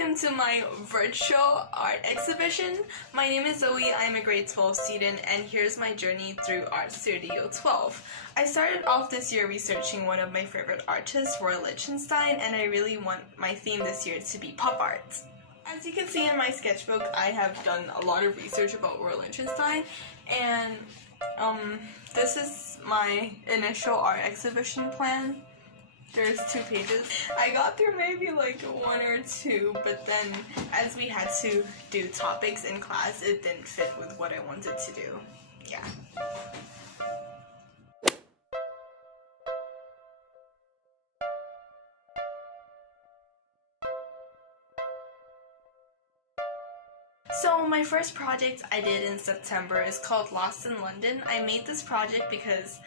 welcome to my virtual art exhibition. My name is Zoe, I'm a grade 12 student, and here's my journey through Art Studio 12. I started off this year researching one of my favorite artists, Roy Lichtenstein, and I really want my theme this year to be pop art. As you can see in my sketchbook, I have done a lot of research about Roy Lichtenstein, and this is my initial art exhibition plan. There's 2 pages. I got through maybe like 1 or 2, but then as we had to do topics in class, it didn't fit with what I wanted to do. Yeah. So my first project I did in September is called Lost in London. I made this project because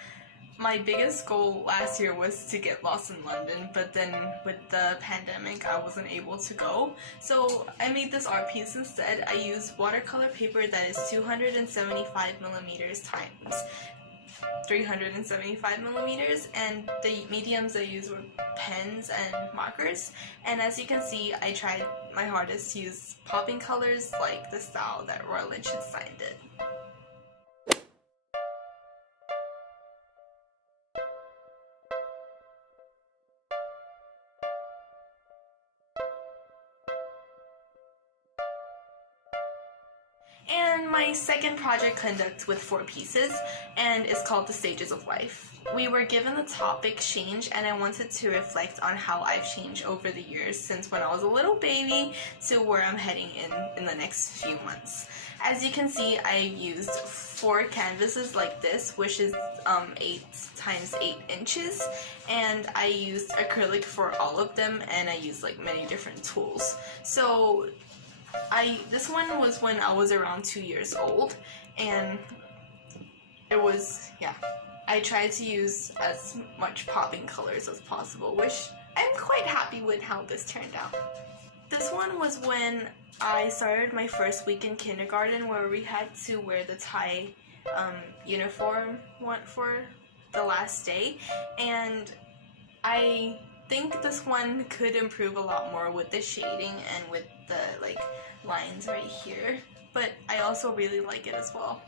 my biggest goal last year was to get lost in London, but then with the pandemic I wasn't able to go. So I made this art piece instead. I used watercolor paper that is 275 millimeters times 375 millimeters, and the mediums I used were pens and markers. And as you can see, I tried my hardest to use popping colors like the style that Roy Lichtenstein did. And my second project conducts with 4 pieces and is called The Stages of Life. We were given the topic change, and I wanted to reflect on how I've changed over the years since when I was a little baby to where I'm heading in the next few months. As you can see, I used 4 canvases like this, which is 8 times 8 inches, and I used acrylic for all of them, and I used like many different tools. So this one was when I was around 2 years old, and it was, I tried to use as much popping colors as possible, which I'm quite happy with how this turned out. This one was when I started my first week in kindergarten, where we had to wear the tie uniform for the last day, and I think this one could improve a lot more with the shading and with the lines right here, but I also really like it as well.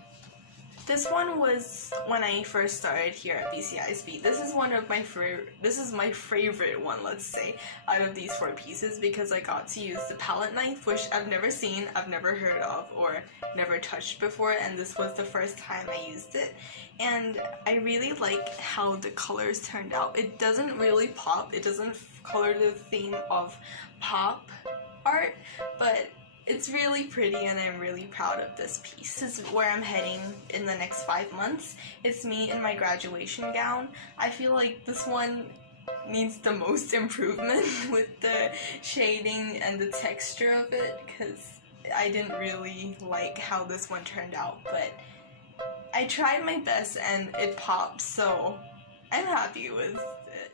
This one was when I first started here at BCISB. This is my favorite one, let's say, out of these 4 pieces, because I got to use the palette knife, which I've never seen, I've never heard of, or never touched before, and this was the first time I used it. And I really like how the colors turned out. It doesn't really pop, it doesn't color the theme of pop art, but it's really pretty, and I'm really proud of this piece. This is where I'm heading in the next 5 months. It's me in my graduation gown. I feel like this one needs the most improvement with the shading and the texture of it, because I didn't really like how this one turned out, but I tried my best and it popped, so I'm happy with it.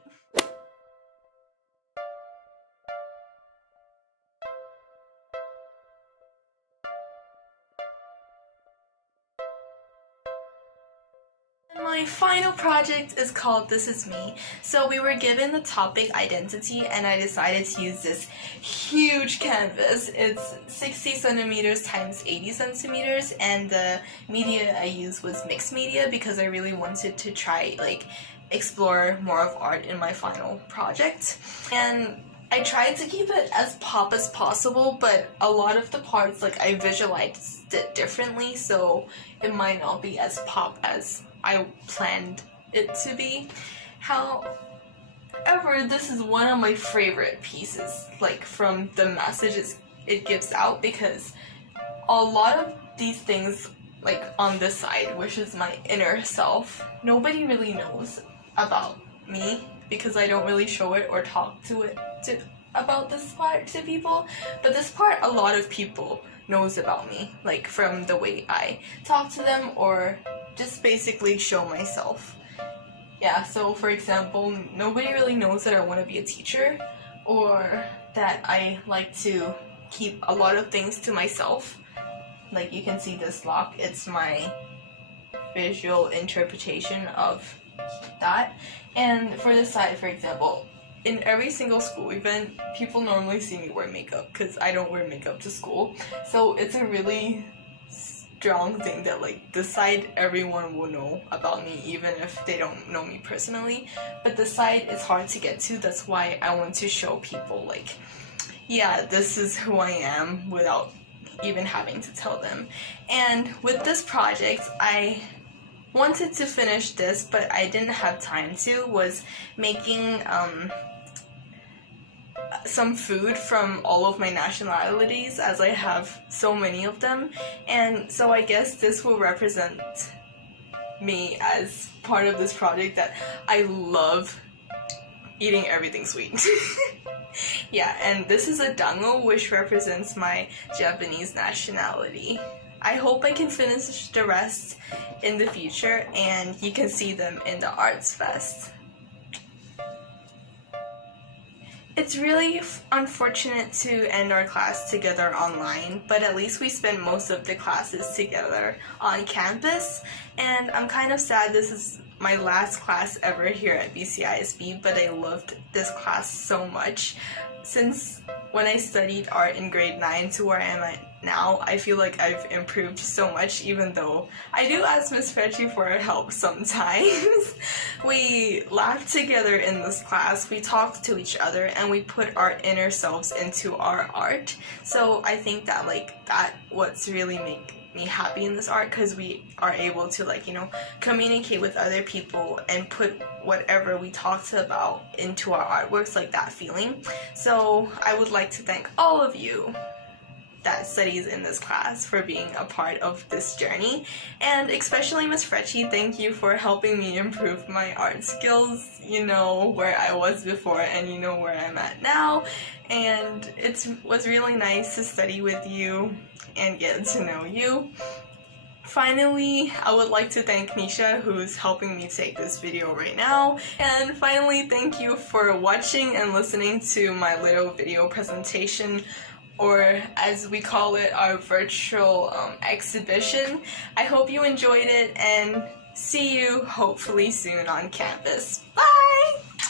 My final project is called This Is Me. So we were given the topic identity, and I decided to use this huge canvas. It's 60 centimeters times 80 centimeters, and the media I used was mixed media because I really wanted to try explore more of art in my final project. And I tried to keep it as pop as possible, but a lot of the parts I visualized it differently, so it might not be as pop as I planned it to be. However, this is one of my favorite pieces, from the messages it gives out, because a lot of these things, on this side, which is my inner self, nobody really knows about me because I don't really show it or talk about this part to people, but this part a lot of people knows about me, from the way I talk to them or just basically show myself. Yeah, so for example, nobody really knows that I want to be a teacher, or that I like to keep a lot of things to myself. You can see this lock, it's my visual interpretation of that. And for this side, for example, in every single school event, people normally see me wear makeup because I don't wear makeup to school. So it's a really strong thing that like this side everyone will know about me even if they don't know me personally. But the side is hard to get to. That's why I want to show people like, yeah, this is who I am without even having to tell them. And with this project, I wanted to finish this, but I didn't have time to, was making some food from all of my nationalities, as I have so many of them. And so I guess this will represent me as part of this project, that I love eating everything sweet. Yeah, and this is a dango, which represents my Japanese nationality. I hope I can finish the rest in the future and you can see them in the Arts Fest. It's really unfortunate to end our class together online, but at least we spent most of the classes together on campus, and I'm kind of sad this is my last class ever here at BCISB, but I loved this class so much. Since when I studied art in grade 9 to where I am at now, I feel like I've improved so much, even though I do ask Miss Frecci for help sometimes. We laughed together in this class, we talked to each other, and we put our inner selves into our art. So I think that what's really make me happy in this art, because we are able to communicate with other people and put whatever we talked about into our artworks, like that feeling. So I would like to thank all of you that studies in this class for being a part of this journey, and especially Miss Frecci, thank you for helping me improve my art skills. You know where I was before and you know where I'm at now, and it was really nice to study with you and get to know you. Finally, I would like to thank Nisha, who's helping me take this video right now. And finally, thank you for watching and listening to my little video presentation, or as we call it, our virtual exhibition. I hope you enjoyed it, and see you hopefully soon on campus. Bye!